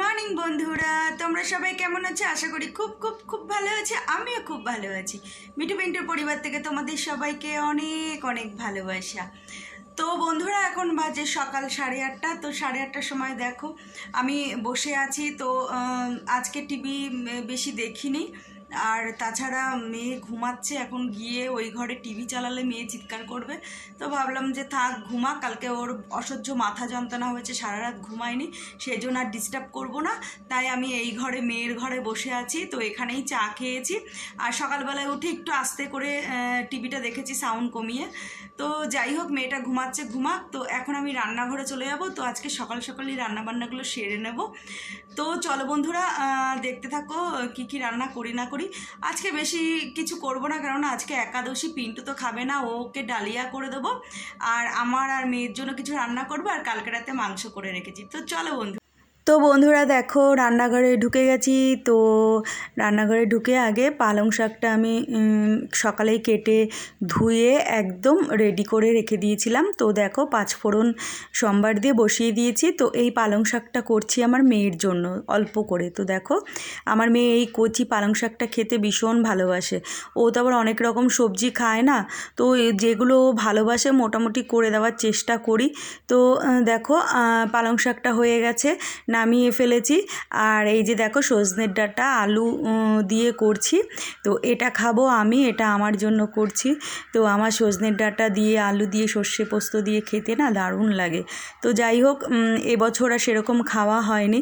Morning, বন্ধুরা। তোমরা সবাই কেমন আছো? আশা করি খুব খুব খুব ভালো আছে। আমিও খুব ভালো আছি। মিঠু পিন্টুর পরিবার থেকে তোমাদের সবাইকে অনেক অনেক ভালোবাসা। তো বন্ধুরা, এখন বাজে সকাল সাড়ে আটটা। তো সাড়ে আটটার সময় দেখো, আমি বসে আছি। তো আজকে টিভি বেশি দেখিনি। আর তাছাড়া মেয়ে ঘুমাচ্ছে, এখন গিয়ে ওই ঘরে টিভি চালালে মেয়ে চিৎকার করবে। তো ভাবলাম যে থাক, ঘুমা, কালকে ওর অসহ্য মাথা যন্ত্রণা হয়েছে সারা রাত ঘুমায়নি সেই জন্য আর ডিস্টার্ব করব না। তাই আমি এই ঘরে, মেয়ের ঘরে বসে আছি, তো এখানেই চা খেয়েছি। আর সকালবেলায় উঠে একটু আস্তে করে টিভিটা দেখেছি সাউন্ড কমিয়ে। তো যাই হোক, মেয়েটা ঘুমাচ্ছে, ঘুমাক। তো এখন আমি রান্নাঘরে চলে যাব, তো আজকে সকাল সকালই রান্নাবান্নাগুলো সেরে নেব। তো চলো বন্ধুরা দেখতে থাকো, কি কি রান্না করি না করি। আজকে বেশি কিছু করব না কারণ আজকে একাদশী, পিন্টু তো খাবে না, ওকে ডালিয়া করে দেবো। আর আমার আর মেয়ের জন্য কিছু রান্না করব, আর কালকে রাতে মাংস করে রেখেছি। তো চলো বন্ধু। তো বন্ধুরা দেখো, রান্নাঘরে ঢুকে গেছি। তো রান্নাঘরে ঢুকে আগে পালং শাকটা আমি সকালেই কেটে ধুয়ে একদম রেডি করে রেখে দিয়েছিলাম। তো দেখো পাঁচফোড়ন সোমবার দিয়ে বসিয়ে দিয়েছি। তো এই পালং শাকটা করছি আমার মেয়ের জন্য, অল্প করে। তো দেখো, আমার মেয়ে এই কচি পালং শাকটা খেতে ভীষণ ভালোবাসে। ও তো আবার অনেক রকম সবজি খায় না। তো যেগুলো ভালোবাসে, মোটামুটি করে দেওয়ার চেষ্টা করি। তো দেখো পালং শাকটা হয়ে গেছে। নামিয়ে ফেলেছি। আর এই যে দেখো সজনের ডাঁটা, আলু দিয়ে করছি। তো এটা খাব আমি, এটা আমার জন্য করছি। তো আমার সজনের ডাঁটা দিয়ে, আলু দিয়ে, সর্ষে পোস্ত দিয়ে খেতে না দারুণ লাগে। তো যাই হোক এবছর আর সেরকম খাওয়া হয়নি।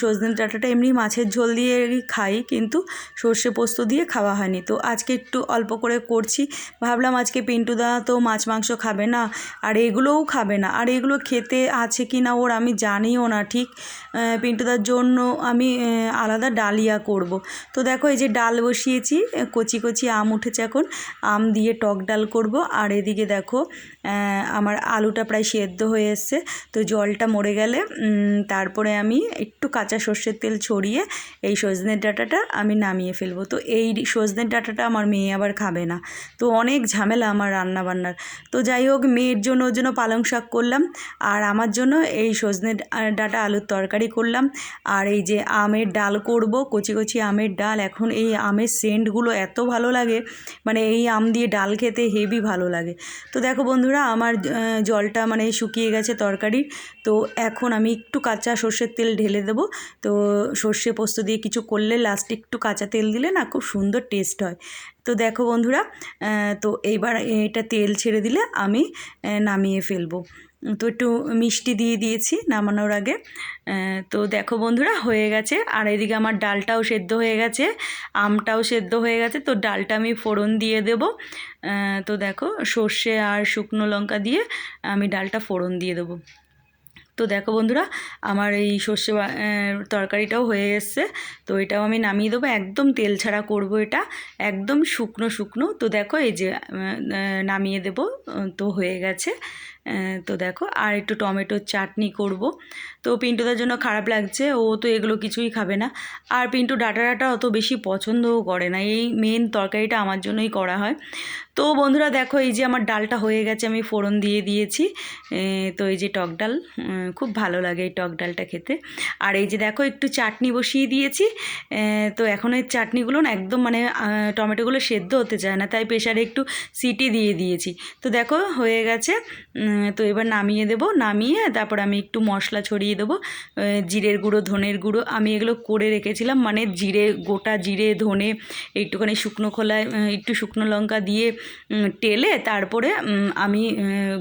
সজনের ডাঁটাটা এমনি মাছের ঝোল দিয়ে খাই, কিন্তু সর্ষে পোস্ত দিয়ে খাওয়া হয়নি। তো আজকে একটু অল্প করে করছি। ভাবলাম আজকে পিন্টুদা তো মাছ মাংস খাবে না, আর এগুলোও খাবে না। আর এগুলো খেতে আছে কি না ওর আমি জানিও না, ঠিক? পিন্টুদার জন্য আমি আলাদা ডালিয়া করব। তো দেখো এই যে ডাল বসিয়েছি, কচি কচি আম উঠেছে এখন, আম দিয়ে টক ডাল করব। আর এদিকে দেখো আমার আলুটা প্রায় সেদ্ধ হয়ে এসছে, তো জলটা মরে গেলে তারপরে আমি একটু কাঁচা সর্ষের তেল ছড়িয়ে এই সজনের ডাটাটা আমি নামিয়ে ফেলব। তো এই সজনের ডাটাটা আমার মেয়ে আবার খাবে না। তো অনেক ঝামেলা আমার রান্না বান্নার তো যাই হোক, মেয়ের জন্য, ওর জন্য পালং শাক করলাম। আর আমার জন্য এই সজনে ডাটা আলুর তরকারি করলাম। আর এই যে আমের ডাল করব, কচি কচি আমের ডাল। এখন এই আমের সেন্টগুলো এত ভালো লাগে মানে এই আম দিয়ে ডাল খেতে হেভি ভালো লাগে। তো দেখো বন্ধুরা, আমার জলটা মানে শুকিয়ে গেছে তরকারির। তো এখন আমি একটু কাঁচা সর্ষের তেল ঢেলে দেবো। তো সর্ষে পোস্ত দিয়ে কিছু করলে লাস্টে একটু কাঁচা তেল দিলে না খুব সুন্দর টেস্ট হয়। তো দেখো বন্ধুরা তো এইবার এটা তেল ছেড়ে দিলে আমি নামিয়ে ফেলব। তো একটু মিষ্টি দিয়ে দিয়েছি নামানোর আগে। তো দেখো বন্ধুরা, হয়ে গেছে। আর এদিকে আমার ডালটাও সেদ্ধ হয়ে গেছে, আমটাও সেদ্ধ হয়ে গেছে। তো ডালটা আমি ফোড়ন দিয়ে দেবো। তো দেখো, সর্ষে আর শুকনো লঙ্কা দিয়ে আমি ডালটা ফোড়ন দিয়ে দেবো। তো দেখো বন্ধুরা, আমার এই সর্ষে তরকারিটাও হয়ে এসছে। তো এটাও আমি নামিয়ে দেবো। একদম তেল ছাড়া করব এটা। একদম শুকনো শুকনো। তো দেখো এই যে নামিয়ে দেব। তো হয়ে গেছে। তো দেখো, আর একটু টমেটোর চাটনি করব। তো পিন্টুদার জন্য খারাপ লাগছে, ও তো এগুলো কিছুই খাবে না। আর পিন্টু ডাটা ডাটা অত বেশি পছন্দও করে না, এই মেন তরকারিটা আমার জন্যই করা হয়। তো বন্ধুরা দেখো, এই যে আমার ডালটা হয়ে গেছে, আমি ফোড়ন দিয়ে দিয়েছি। তো এই যে টক ডাল খুব ভালো লাগে এই টক ডালটা খেতে। আর এই যে দেখো, একটু চাটনি বসিয়ে দিয়েছি। তো এখন এই চাটনিগুলো না একদম মানে টমেটোগুলো সেদ্ধ হতে চায় না, তাই প্রেশারে একটু সিটি দিয়ে দিয়েছি। তো দেখো, হয়ে গেছে। তো এবার নামিয়ে দেব, নামিয়ে তারপর আমি একটু মশলা ছড়িয়ে দেবো। জিরের গুঁড়ো, ধনের গুঁড়ো, আমি এগুলো করে রেখেছিলাম মানে জিরে, গোটা জিরে, ধনে, একটুখানি শুকনো খোলায় একটু শুকনো লঙ্কা দিয়ে টেলে তারপরে আমি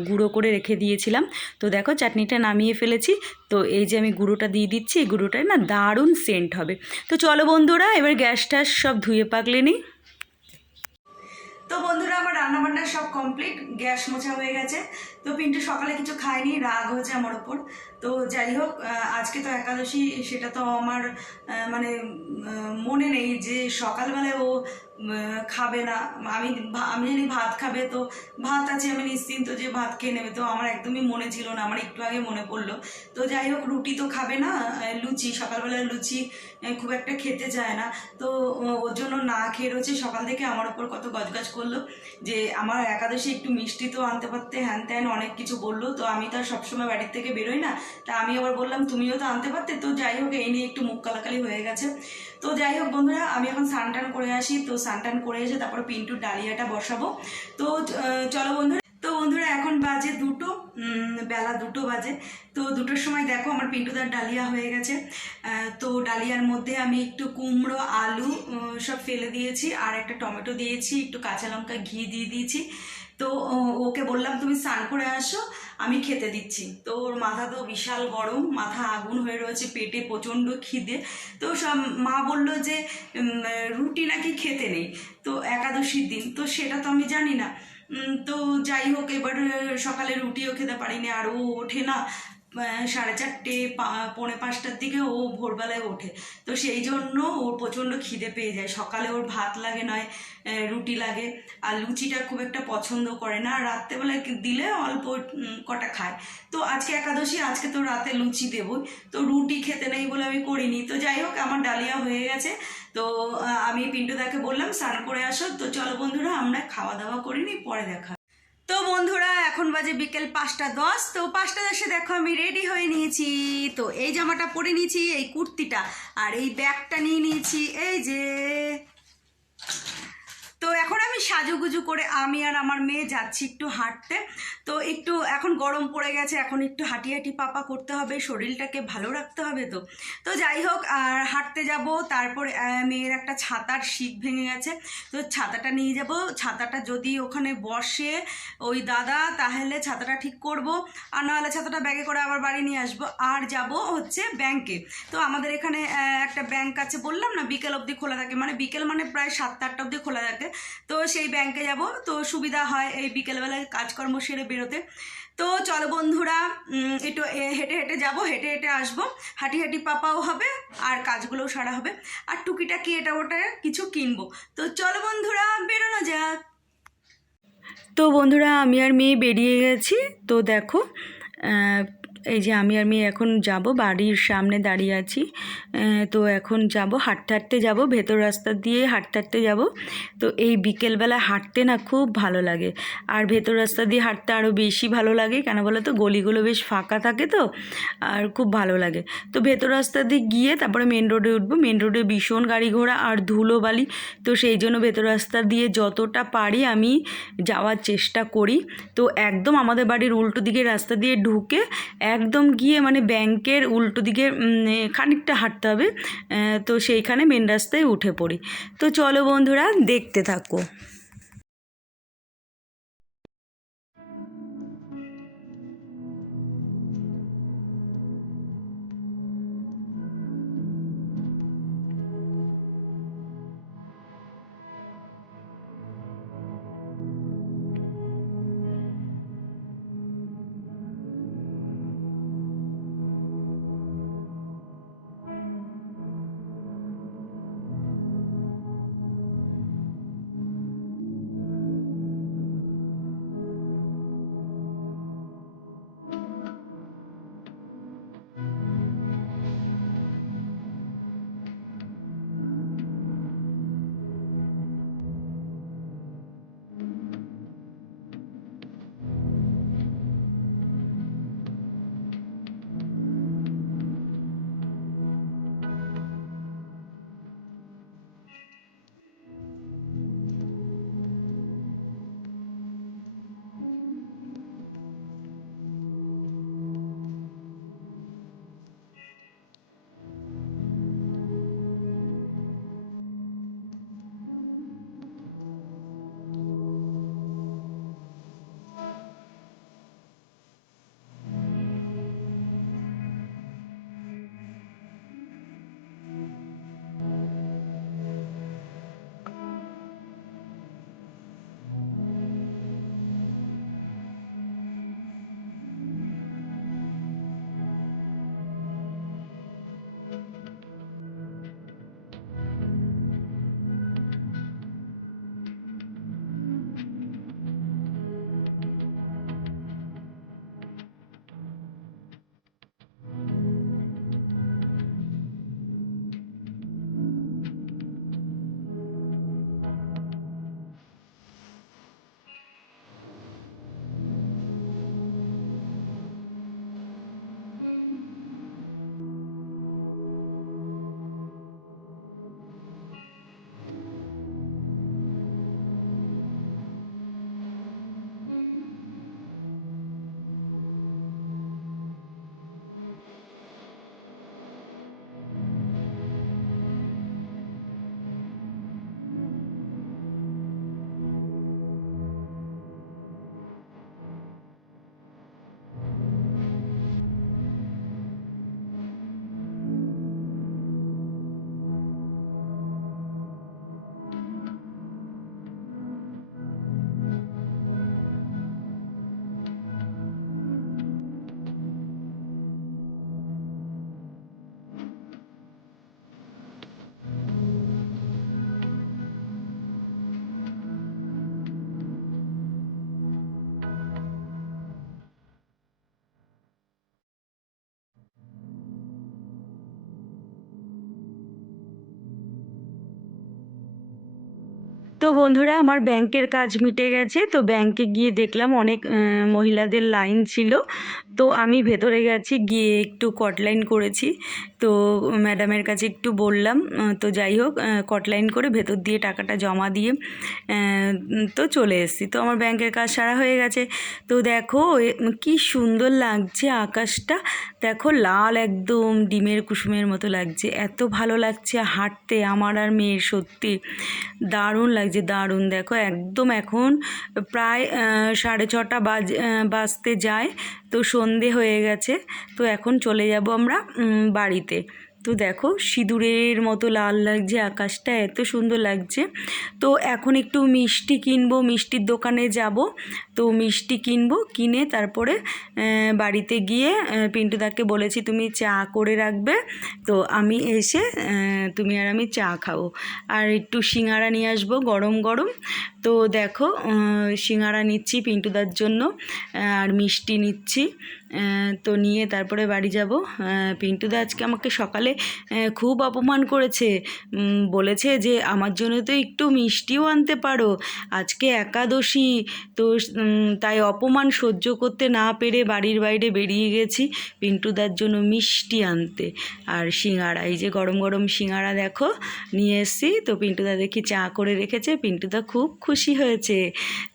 গুঁড়ো করে রেখে দিয়েছিলাম। তো দেখো চাটনিটা নামিয়ে ফেলেছি। তো এই যে আমি গুঁড়োটা দিয়ে দিচ্ছি, এই গুঁড়োটায় না দারুণ সেন্ট হবে। তো চলো বন্ধুরা, এবার গ্যাস ট্যাস সব ধুয়ে পাকলে নিই। তো বন্ধুরা, আমার রান্নাবান্না সব কমপ্লিট, গ্যাস মোছা হয়ে গেছে। তো পিন্টু সকালে কিছু খায়নি, রাগ হয়েছে আমার ওপর। তো যাই হোক আজকে তো একাদশী, সেটা তো আমার মানে মনে নেই যে সকালবেলায় ও খাবে না। আমি আমি জানি ভাত খাবে, তো ভাত আছে, আমি নিশ্চিন্ত যে ভাত খেয়ে নেবে। তো আমার একদমই মনে ছিল না, আমার একটু আগে মনে পড়ল। তো যাই হোক, রুটি তো খাবে না লুচি। সকালবেলা লুচি খুব একটা খেতে চায় না। তো ওর জন্য না খেয়ে রয়েছে। সকাল থেকে আমার ওপর কত গজগজ করল যে আমার একাদশে একটু মিষ্টি তো আনতে পারতে হ্যান ত্যান অনেক কিছু বলল। তো আমি তো আর সবসময় বাড়ির থেকে বেরোই না। তা আমি আবার বললাম, তুমিও তো আনতে পারতে। তো যাই হোক, এই নিয়ে একটু মুখ কালাকালি হয়ে গেছে। তো যাই হোক বন্ধুরা, আমি এখন স্নান টান করে আসি। তো স্নান টান করে এসে তারপর পিন্টুর ডালিয়াটা বসাবো। তো চলো বন্ধুরা। তো বন্ধুরা, এখন বাজে দুটো। বেলা দুটো বাজে। তো দুটোর সময় দেখো আমার পিন্টুদার ডালিয়া হয়ে গেছে। তো ডালিয়ার মধ্যে আমি একটু কুমড়ো, আলু সব ফেলে দিয়েছি। আর একটা টমেটো দিয়েছি, একটু কাঁচা লঙ্কা ঘি দিয়ে দিয়েছি। তো ওকে বললাম, তুমি স্নান করে আসো। আমি খেতে দিচ্ছি। তো ওর মাথা তো বিশাল গরম, মাথা আগুন হয়ে রয়েছে, পেটে প্রচণ্ড খিদে। তো সব মা বলল যে রুটি নাকি খেতে নেই। তো একাদশীর দিন, তো সেটা তো আমি জানি না। তো যাই হোক, এবার সকালে রুটিও খেতে পারিনি, আর ও ওঠে না। সাড়ে চারটে পৌনে পাঁচটার দিকে ও ভোরবেলায় ওঠে। তো সেই জন্য ওর প্রচণ্ড খিদে পেয়ে যায়। সকালে ওর ভাত লাগে নয় রুটি লাগে। আর লুচিটা খুব একটা পছন্দ করে না। আর রাত্রেবেলায় দিলে অল্প কটা খায়। তো আজকে একাদশী, আজকে তো রাতে লুচি দেবই। তো রুটি খেতে নেই বলে আমি করিনি। তো যাই হোক, আমার ডালিয়া হয়ে গেছে। তো আমি পিন্টুদাকে বললাম, স্নান করে আসো। তো চলো বন্ধুরা, আমরা খাওয়া দাওয়া করিনি, পরে দেখা তো বন্ধুরা, এখন বাজে বিকেল পাঁচটা দশ। তো পাঁচটা দশে দেখো আমি রেডি হয়ে নিয়েছি। তো এই জামাটা পরে নিয়েছি, এই কুর্তিটা। আর এই ব্যাগটা নিয়ে নিয়েছি, এই যে এখন আমি সাজুগুজু করে আমি আর আমার মেয়ে যাচ্ছি একটু হাঁটতে। তো একটু এখন গরম পড়ে গেছে, এখন একটু হাঁটি হাঁটি পাপা করতে হবে, শরীরটাকে ভালো রাখতে হবে তো। তো যাই হোক, আর হাঁটতে যাব, তারপরে মেয়ের একটা ছাতার শিক ভেঙে গেছে। তো ছাতাটা নিয়ে যাব, ছাতাটা যদি ওখানে বসে, ওই দাদা, তাহলে ছাতাটা ঠিক করব, আর নাহলে ছাতাটা ব্যাগে করে আবার বাড়ি নিয়ে আসব। আর যাব হচ্ছে ব্যাংকে তো আমাদের এখানে একটা ব্যাংক আছে বললাম না, বিকেল অবধি খোলা থাকে। মানে বিকেল মানে প্রায় সাতটা আটটা অবধি খোলা থাকে। তো সেই ব্যাংকে যাব। তো সুবিধা হয় এই বিকেলবেলায় কাজকর্ম সেরে বেরোতে। তো চলো বন্ধুরা একটু হেঁটে হেঁটে যাব, হেঁটে হেঁটে আসব। হাঁটি হাঁটি পাপাও হবে আর কাজগুলোও সারা হবে। আর টুকিটাকি এটা ওটা কিছু কিনবো। তো চলো বন্ধুরা, বেরোনো যাক। তো বন্ধুরা, আমি আর মেয়ে বেরিয়ে গেছি। তো দেখো এই যে আমি আর মেয়ে এখন যাব, বাড়ির সামনে দাঁড়িয়ে আছি। তো এখন যাব, হাঁটতে হাঁটতে যাব, ভেতর রাস্তা দিয়ে হাঁটতে হাঁটতে যাব। তো এই বিকেলবেলা হাঁটতে না খুব ভালো লাগে। আর ভেতর রাস্তা দিয়ে হাঁটতে আরও বেশি ভালো লাগে, কেন বলো তো? গলিগুলো বেশ ফাঁকা থাকে তো, আর খুব ভালো লাগে। তো ভেতর রাস্তা দিয়ে গিয়ে তারপরে মেন রোডে উঠবো। মেন রোডে ভীষণ গাড়ি ঘোড়া আর ধুলো বালি তো সেই জন্য ভেতর রাস্তা দিয়ে যতটা পারি আমি যাওয়ার চেষ্টা করি। তো একদম আমাদের বাড়ির উল্টো দিকে রাস্তা দিয়ে ঢুকে একদম গিয়ে মানে ব্যাংকের উল্টো দিকে খানিকটা হাঁটতে হবে তো সেইখানে মেন রাস্তায় উঠে পড়ি। তো চলো বন্ধুরা, দেখতে থাকো। তো বন্ধুরা, আমার ব্যাংকের কাজ মিটে গেছে। তো ব্যাংকে গিয়ে দেখলাম অনেক মহিলাদের লাইন ছিল। তো আমি ভেতরে গেছি, গিয়ে একটু কটলাইন করেছি। তো ম্যাডামের কাছে একটু বললাম তো যাই হোক কটলাইন করে ভেতর দিয়ে টাকাটা জমা দিয়ে তো চলে এসেছি। তো আমার ব্যাংকের কাজ সারা হয়ে গেছে। তো দেখো কি সুন্দর লাগছে আকাশটা। দেখো, লাল একদম, ডিমের কুসুমের মতো লাগছে। এত ভালো লাগছে হাঁটতে আমার আর মেয়ের সত্যি। দারুণ লাগছে, দারুণ। দেখো, একদম এখন প্রায় সাড়ে ছটা বাজ বাজতে যায়। তো সন্ধে হয়ে গেছে তো এখন চলে যাব আমরা বাড়িতে। তো দেখো সিঁদুরের মতো লাল লাগছে, আকাশটা এত সুন্দর লাগছে। তো এখন একটু মিষ্টি কিনবো, মিষ্টির দোকানে যাব। তো মিষ্টি কিনবো, কিনে তারপরে বাড়িতে গিয়ে পিন্টুদাকে বলেছি তুমি চা করে রাখবে। তো আমি এসে তুমি আর আমি চা খাব। আর একটু সিঙ্গারা নিয়ে আসব গরম গরম। তো দেখো সিঙ্গারা নিচ্ছি পিন্টুদার জন্য আর মিষ্টি নিচ্ছি। তো নিয়ে তারপরে বাড়ি যাব। পিন্টুদা আজকে আমাকে সকালে খুব অপমান করেছে। বলেছে যে আমার জন্য তো একটু মিষ্টিও আনতে পারো। আজকে একাদশী, তো তাই অপমান সহ্য করতে না পেরে বাড়ির বাইরে বেরিয়ে গেছি পিন্টুদার জন্য মিষ্টি আনতে। আর সিঙ্গারা, এই যে গরম গরম সিঙ্গারা দেখো, নিয়ে এসেছি। তো পিন্টুদা দেখি চা করে রেখেছে। পিন্টুদা খুব খুশি হয়েছে।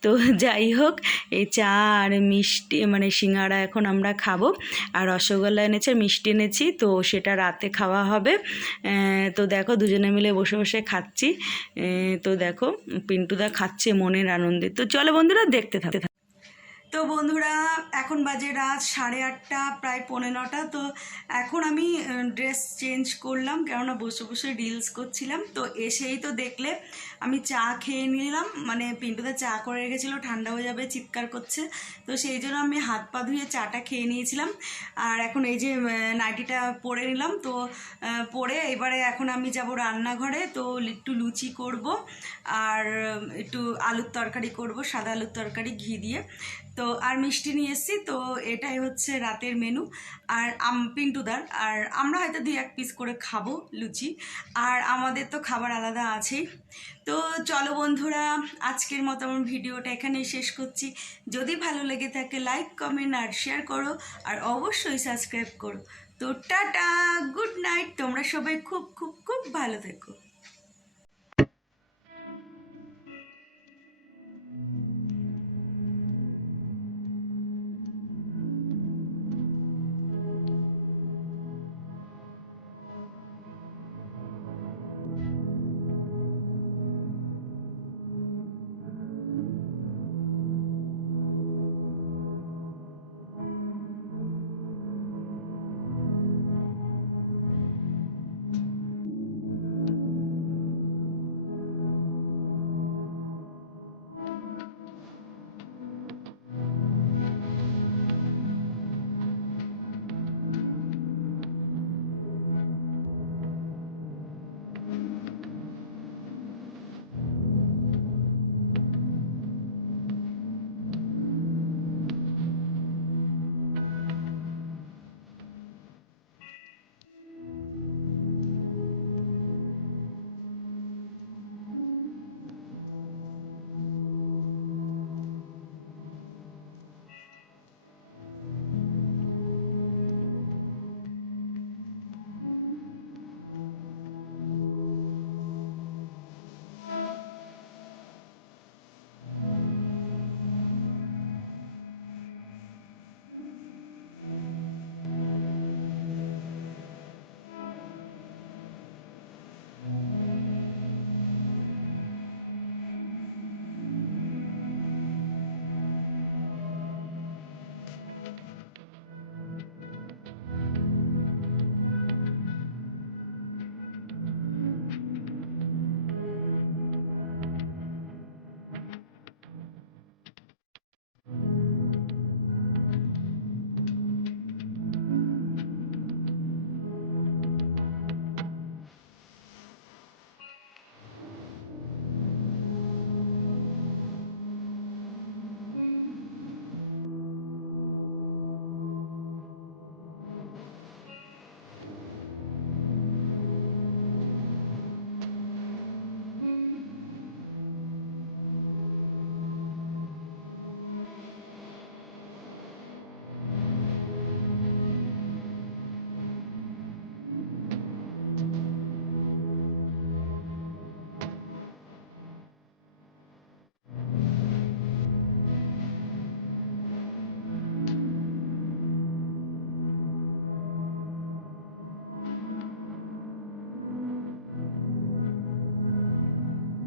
তো যাই হোক, এই চা আর মিষ্টি মানে সিঙ্গারা এখন আমরা খাব। আর রসগোল্লা এনেছে, মিষ্টি এনেছি, তো সেটা রাতে খাওয়া হবে। তো দেখো দুজনে মিলে বসে বসে খাচ্ছি। তো দেখো পিন্টুদা খাচ্ছে মনের আনন্দে। তো চলো বন্ধুরা দেখতে থাকতে থাকো। তো বন্ধুরা, এখন বাজে রাত সাড়ে আটটা, প্রায় পৌনে নটা। তো এখন আমি ড্রেস চেঞ্জ করলাম, কেননা বসে বসে রিলস করছিলাম। তো এসেই তো দেখলে, আমি চা খেয়ে নিলাম। মানে পিন্টুদা চা করে রেখেছিলো, ঠান্ডা হয়ে যাবে, চিৎকার করছে। তো সেই জন্য আমি হাত পা ধুয়ে চাটা খেয়ে নিয়েছিলাম। আর এখন এই যে নাইটিটা পরে নিলাম। তো পরে এবারে এখন আমি যাব রান্নাঘরে। তো একটু লুচি করব, আর একটু আলুর তরকারি করব, সাদা আলুর তরকারি, ঘি দিয়ে। তো আর মিষ্টি নিয়ে এসেছি, তো এটাই হচ্ছে রাতের মেনু আর আম পিন্টুদার আর আমরা হয়তো দুই এক পিস করে খাব লুচি, আর আমাদের তো খাবার আলাদা আছেই। তো চলো বন্ধুরা, আজকের মতো আমার ভিডিওটা এখানেই শেষ করছি। যদি ভালো লেগে থাকে লাইক কমেন্ট আর শেয়ার করো, আর অবশ্যই সাবস্ক্রাইব করো। তো টাটা গুড নাইট তোমরা সবাই খুব খুব খুব ভালো থেকো।